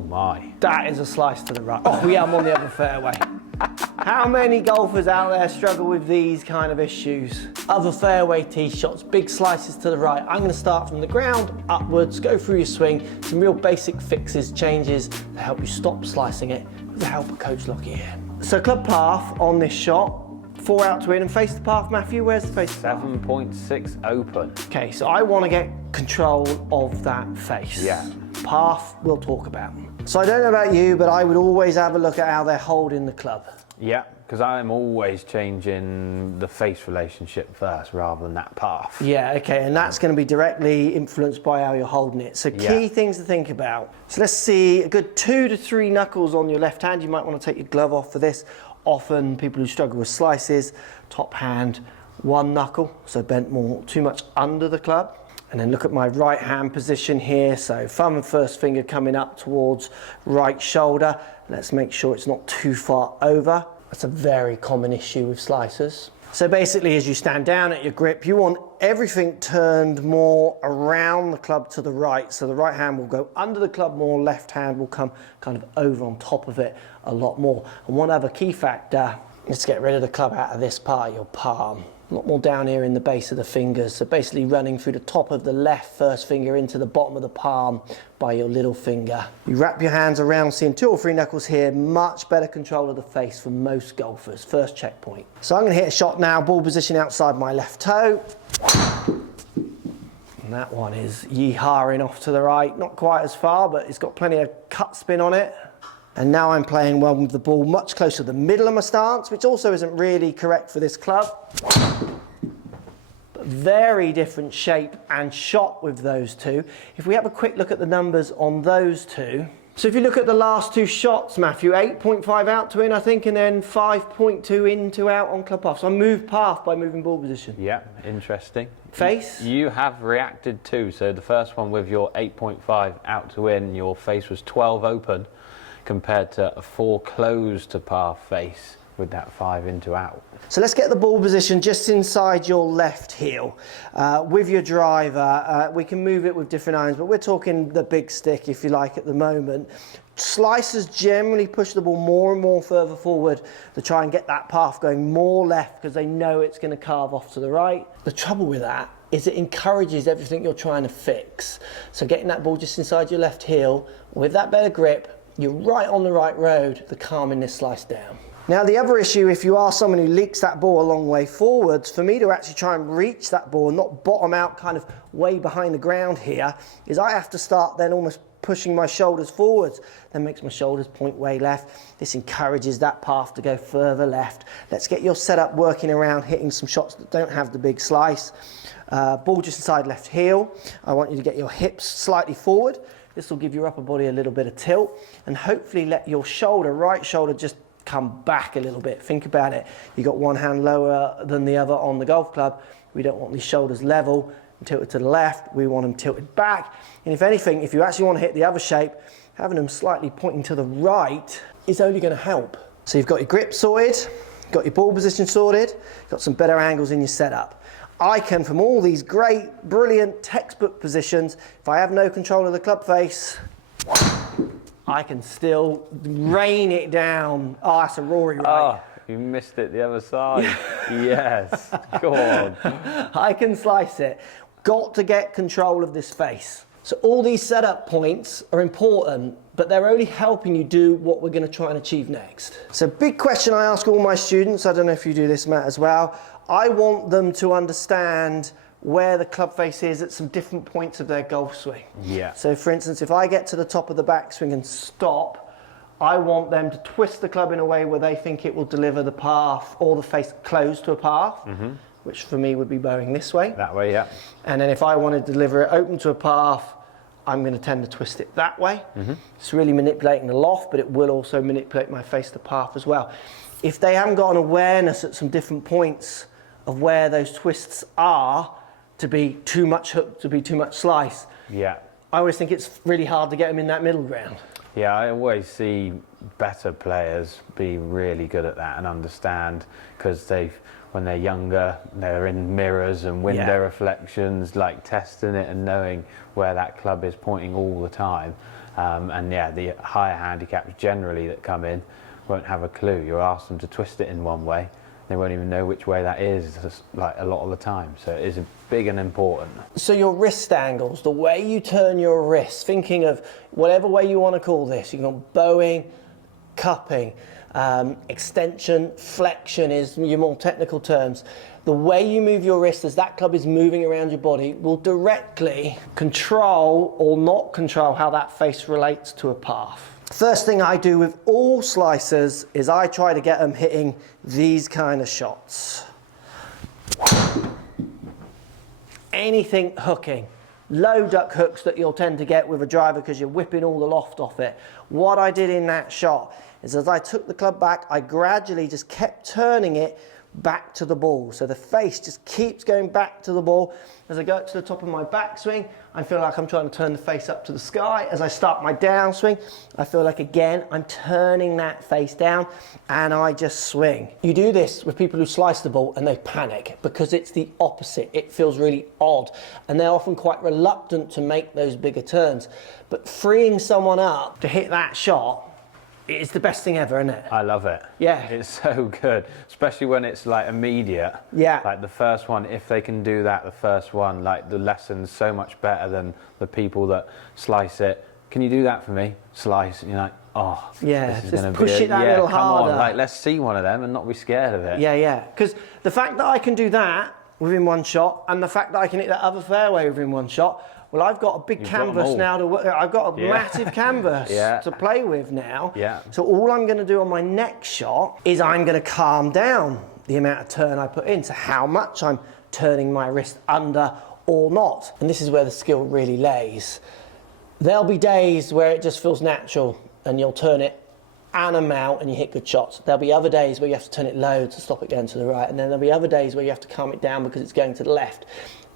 Oh my. That is a slice to the right. Oh, we am on the other fairway. How many golfers out there struggle with these kind of issues? Other fairway tee shots, big slices to the right. I'm going to start from the ground upwards, go through your swing, some real basic fixes, changes to help you stop slicing it with the help of Coach Lockey here. So club path on this shot, 4 out to in and face the path, Matthew. Where's the face? 7.6 open. Okay, so I want to get control of that face. Yeah. Path we'll talk about. So I don't know about you, but I would always have a look at how they're holding the club. Yeah, because I'm always changing the face relationship first rather than that path. Yeah, okay, and that's going to be directly influenced by how you're holding it. So key things to think about. So let's see, a good 2 to 3 knuckles on your left hand. You might want to take your glove off for this. Often people who struggle with slices, top hand, 1 knuckle, so bent more, too much under the club. And then look at my right hand position here. So thumb and first finger coming up towards right shoulder. Let's make sure it's not too far over. That's a very common issue with slicers. So basically, as you stand down at your grip, you want everything turned more around the club to the right. So the right hand will go under the club more, left hand will come kind of over on top of it a lot more. And one other key factor is to get rid of the club out of this part, your palm. A lot more down here in the base of the fingers. So basically running through the top of the left first finger into the bottom of the palm by your little finger. You wrap your hands around, seeing 2 or 3 knuckles here, much better control of the face for most golfers. First checkpoint. So I'm going to hit a shot now, ball position outside my left toe. And that one is yee-hawing off to the right. Not quite as far, but it's got plenty of cut spin on it. And now I'm playing well with the ball much closer to the middle of my stance, which also isn't really correct for this club. But very different shape and shot with those two. If we have a quick look at the numbers on those two. So if you look at the last 2 shots, Matthew, 8.5 out to in, I think, and then 5.2 in to out on club path. So I moved path by moving ball position. Yeah, interesting. Face? You have reacted too. So the first one with your 8.5 out to in, your face was 12 open, compared to a 4 close to path face with that 5 into out. So let's get the ball position just inside your left heel. With your driver, we can move it with different irons, but we're talking the big stick, if you like, at the moment. Slicers generally push the ball more and more further forward to try and get that path going more left because they know it's going to carve off to the right. The trouble with that is it encourages everything you're trying to fix. So getting that ball just inside your left heel with that better grip, you're right on the right road to calming this slice down. Now the other issue, if you are someone who leaks that ball a long way forwards, for me to actually try and reach that ball and not bottom out kind of way behind the ground here, is I have to start then almost pushing my shoulders forwards. That makes my shoulders point way left. This encourages that path to go further left. Let's get your setup working around hitting some shots that don't have the big slice. Ball just inside left heel. I want you to get your hips slightly forward. This will give your upper body a little bit of tilt and hopefully let your shoulder, right shoulder, just come back a little bit. Think about it. You've got one hand lower than the other on the golf club. We don't want these shoulders level and tilted to the left. We want them tilted back. And if anything, if you actually want to hit the other shape, having them slightly pointing to the right is only going to help. So you've got your grip sorted, got your ball position sorted, got some better angles in your setup. I can, from all these great, brilliant textbook positions, if I have no control of the club face, I can still rain it down. Oh, that's a Rory right. Oh, you missed it the other side. Yes, go on. I can slice it. Got to get control of this face. So all these setup points are important, but they're only helping you do what we're going to try and achieve next. So big question I ask all my students, I don't know if you do this, Matt, as well. I want them to understand where the club face is at some different points of their golf swing. Yeah. So for instance, if I get to the top of the backswing and stop, I want them to twist the club in a way where they think it will deliver the path or the face close to a path, which for me would be bowing this way. That way, yeah. And then if I want to deliver it open to a path, I'm going to tend to twist it that way. It's really manipulating the loft, but it will also manipulate my face to path as well. If they haven't got an awareness at some different points of where those twists are, to be too much hook, to be too much slice, Yeah. I always think it's really hard to get them in that middle ground. Yeah, I always see better players be really good at that and understand, because they've when they're younger, they're in mirrors and window Yeah. reflections, like testing it and knowing where that club is pointing all the time. And yeah, the higher handicaps generally that come in won't have a clue. You'll ask them to twist it in one way, they won't even know which way that is, like a lot of the time. So it is big and important. So your wrist angles, the way you turn your wrist, thinking of whatever way you want to call this, you've got bowing, cupping, extension, flexion is your more technical terms. The way you move your wrist as that club is moving around your body will directly control or not control how that face relates to a path. First thing I do with all slicers is I try to get them hitting these kind of shots. Anything hooking. Low duck hooks that you'll tend to get with a driver because you're whipping all the loft off it. What I did in that shot is as I took the club back, I gradually just kept turning it back to the ball. So the face just keeps going back to the ball. As I go up to the top of my backswing, I feel like I'm trying to turn the face up to the sky. As I start my downswing, I feel like again, I'm turning that face down and I just swing. You do this with people who slice the ball and they panic because it's the opposite. It feels really odd and they're often quite reluctant to make those bigger turns. But freeing someone up to hit that shot, it's the best thing ever, isn't it? I love it. Yeah. It's so good, especially when it's like immediate. Yeah. Like the first one, if they can do that, the first one, like the lesson's so much better than the people that slice it. Can you do that for me? Slice, and you're like, oh, yeah, this is just going to push be it that little come harder. on, like let's see one of them and not be scared of it. Yeah, yeah. Because the fact that I can do that within one shot and the fact that I can hit that other fairway within one shot, well, I've got a big canvas now to work. I've got a massive canvas to play with now. Yeah. So all I'm going to do on my next shot is I'm going to calm down the amount of turn I put in. So how much I'm turning my wrist under or not. And this is where the skill really lays. There'll be days where it just feels natural and you'll turn it an amount and you hit good shots. There'll be other days where you have to turn it low to stop it going to the right. And then there'll be other days where you have to calm it down because it's going to the left.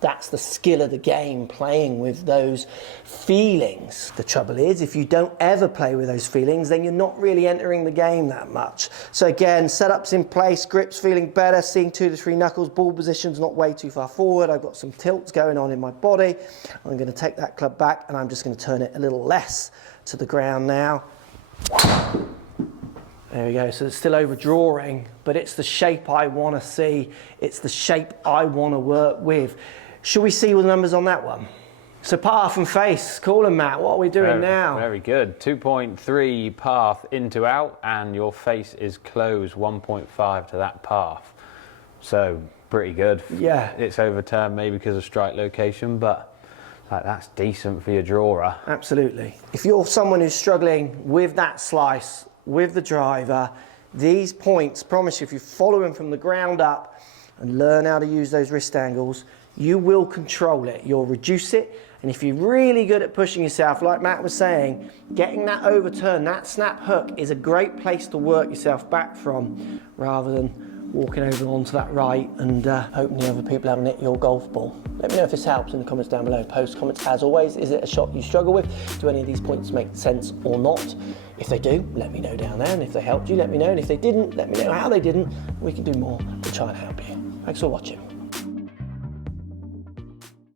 That's the skill of the game, playing with those feelings. The trouble is, if you don't ever play with those feelings, then you're not really entering the game that much. So again, setups in place, grips feeling better, seeing 2 to 3 knuckles, ball positions not way too far forward. I've got some tilts going on in my body. I'm going to take that club back and I'm just going to turn it a little less to the ground now. There we go, so it's still overdrawing, but it's the shape I want to see. It's the shape I want to work with. Should we see the numbers on that one? So path and face, cool and Matt, what are we doing now? Very good. 2.3 path into out and your face is closed 1.5 to that path. So pretty good. Yeah. It's overturned maybe because of strike location, but like that's decent for your drawer. Absolutely. If you're someone who's struggling with that slice, with the driver, these points, promise you, if you follow them from the ground up and learn how to use those wrist angles, you will control it. You'll reduce it. And if you're really good at pushing yourself, like Matt was saying, getting that overturn, that snap hook is a great place to work yourself back from rather than walking over onto that right and hoping the other people haven't hit your golf ball. Let me know if this helps in the comments down below. Post comments as always. Is it a shot you struggle with? Do any of these points make sense or not? If they do, let me know down there. And if they helped you, let me know. And if they didn't, let me know how they didn't. We can do more to try and help you. Thanks for watching.